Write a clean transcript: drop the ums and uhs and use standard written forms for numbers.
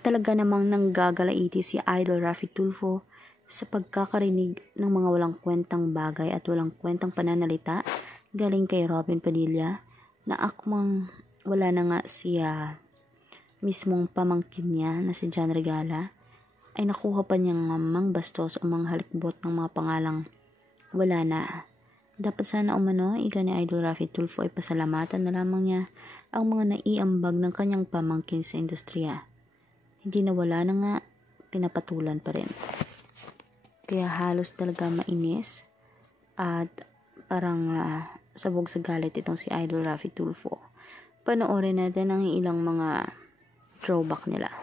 Talaga namang nanggagalaiti si Idol Raffy Tulfo sa pagkakarinig ng mga walang kwentang bagay at walang kwentang pananalita galing kay Robin Padilla na akmang wala na nga siya mismong pamangkin niya na si John Regala ay nakuha pa niyang mangbastos o manghalikbot ng mga pangalang wala na. Dapat sana umano, ika ni Idol Raffy Tulfo ay pasalamatan na lamang niya ang mga naiambag ng kanyang pamangkin sa industriya. Hindi na wala na nga, pinapatulan pa rin. Kaya halos talaga mainis at parang sabog sa galit itong si Idol Raffy Tulfo. Panoorin natin ang ilang mga throwback nila.